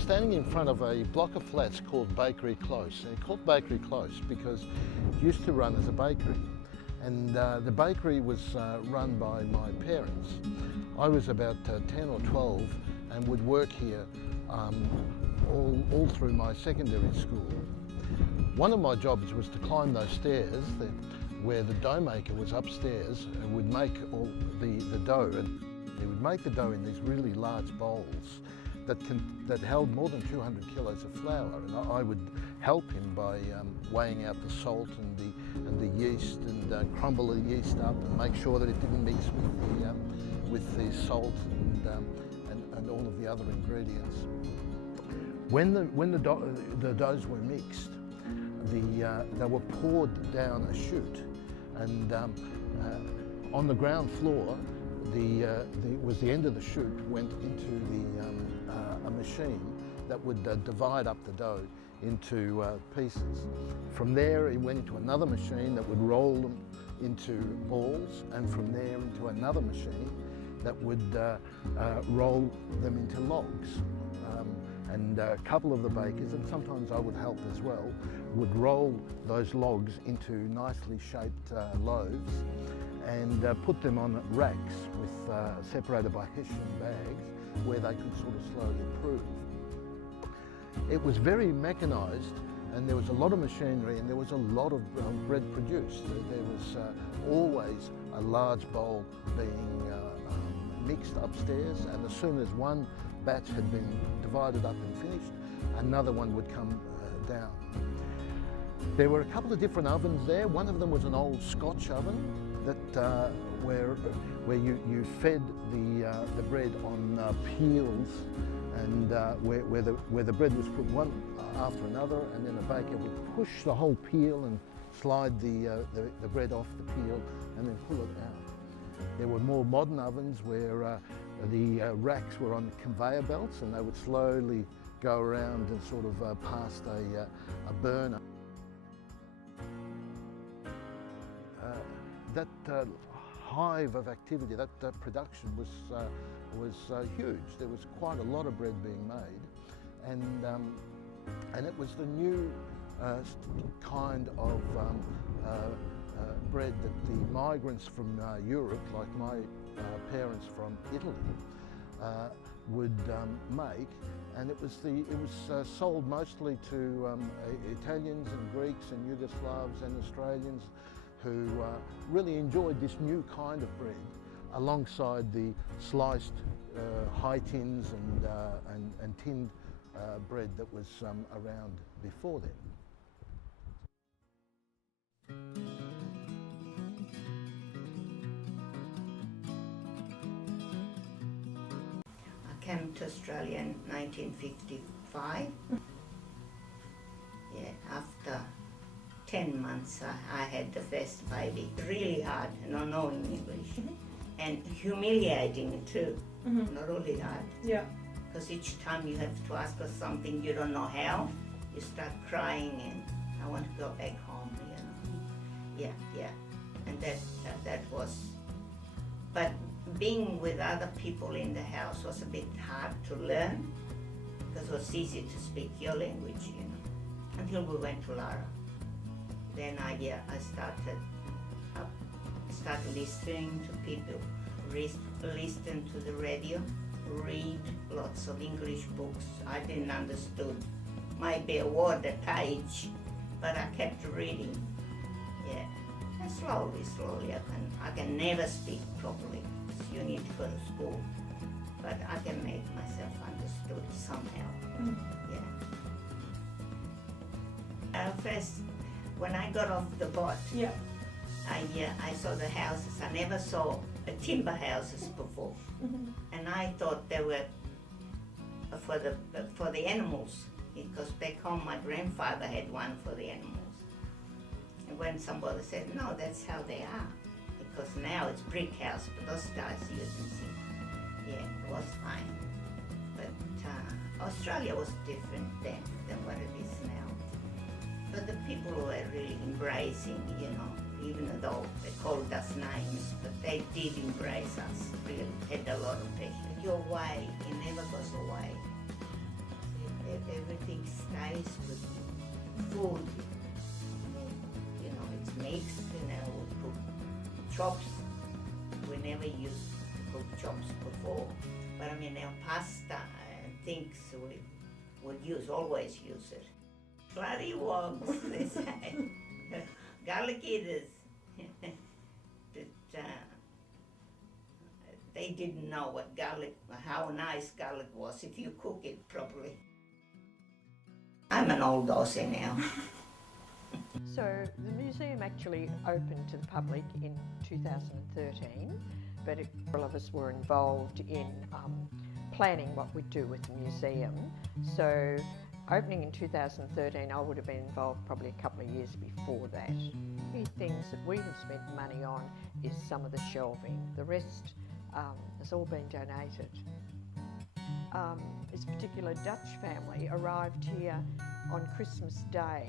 standing in front of a block of flats called Bakery Close. And it's called Bakery Close because it used to run as a bakery. And the bakery was run by my parents. I was about 10 or 12 and would work here all through my secondary school. One of my jobs was to climb those stairs where the dough maker was upstairs and would make all the dough. And he would make the dough in these really large bowls that held more than 200 kilos of flour, and I would help him by weighing out the salt and the yeast and crumble the yeast up and make sure that it didn't mix with the salt and all of the other ingredients. When the doughs were mixed, they were poured down a chute, and on the ground floor was the end of the chute went into a machine that would divide up the dough into pieces. From there it went into another machine that would roll them into balls, and from there into another machine that would roll them into logs. And a couple of the bakers, and sometimes I would help as well, would roll those logs into nicely shaped loaves and put them on racks separated by Hessian bags where they could sort of slowly improve. It was very mechanised, and there was a lot of machinery, and there was a lot of bread produced. There was always a large bowl being mixed upstairs, and as soon as one batch had been divided up and finished, another one would come down. There were a couple of different ovens there. One of them was an old Scotch oven that where you fed the bread on peels, and where the bread was put one after another, and then the baker would push the whole peel and slide the bread off the peel and then pull it out. There were more modern ovens where the racks were on conveyor belts, and they would slowly go around and sort of past a burner. That hive of activity, that production was huge. There was quite a lot of bread being made, and it was the new kind of bread that the migrants from Europe, like my parents from Italy, would make, and it was sold mostly to Italians and Greeks and Yugoslavs and Australians who really enjoyed this new kind of bread alongside the sliced high tins and tinned bread that was around before then. I came to Australia in 1955. Yeah, after 10 months I had the first baby. Really hard, not knowing English. And humiliating too, not really hard. Yeah. Because each time you have to ask for something you don't know how, you start crying and I want to go back home, you know. Yeah. And that was, but being with other people in the house was a bit hard to learn, because it was easy to speak your language, you know, until we went to Lara. Then I started listening to people, listen to the radio, read lots of English books. I didn't understand maybe a word a page, but I kept reading. Yeah, and slowly I can never speak properly. You need to go to school, but I can make myself understood somehow. Yeah. First, when I got off the boat, Yeah. I saw the houses. I never saw timber houses before, and I thought they were for the animals, because back home my grandfather had one for the animals. And when somebody said, no, that's how they are, because now it's brick house, but those guys you can see, yeah, it was fine. But Australia was different then than what it is now. But the people were really embracing, you know, even though they called us names, but they did embrace us, really had a lot of passion. Your way, it never goes away. everything stays with food. You know, it's mixed, you know, we cook chops. We never used to cook chops before. But I mean, our pasta and things we would always use it. Bloody wogs, they say. Garlic eaters. But, they didn't know what garlic, how nice garlic was if you cook it properly. I'm an old Aussie now. So the museum actually opened to the public in 2013, but all of us were involved in planning what we'd do with the museum. So opening in 2013, I would have been involved probably a couple of years before that. The things that we have spent money on is some of the shelving. The rest has all been donated. This particular Dutch family arrived here on Christmas Day,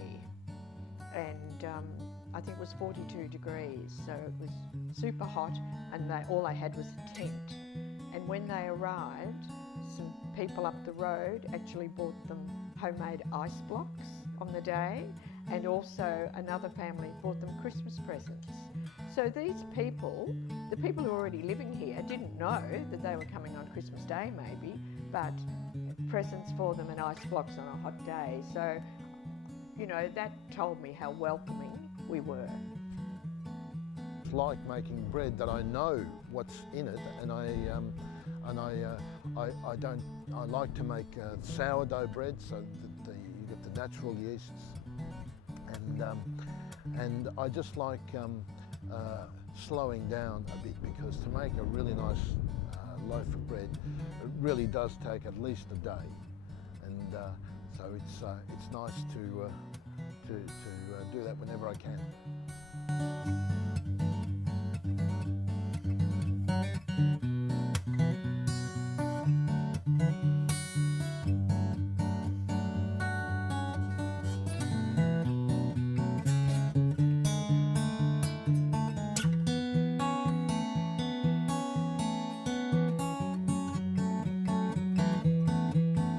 and I think it was 42 degrees, so it was super hot, and all they had was a tent. And when they arrived, some people up the road actually bought them homemade ice blocks on the day, and also another family bought them Christmas presents. So these people, the people who are already living here, didn't know that they were coming on Christmas Day maybe, but presents for them and ice blocks on a hot day. So, you know, that told me how welcoming we were. It's like making bread that I know what's in it, and I like to make sourdough bread, so that you get the natural yeasts, and I just like slowing down a bit, because to make a really nice loaf of bread, it really does take at least a day, and so it's nice to do that whenever I can.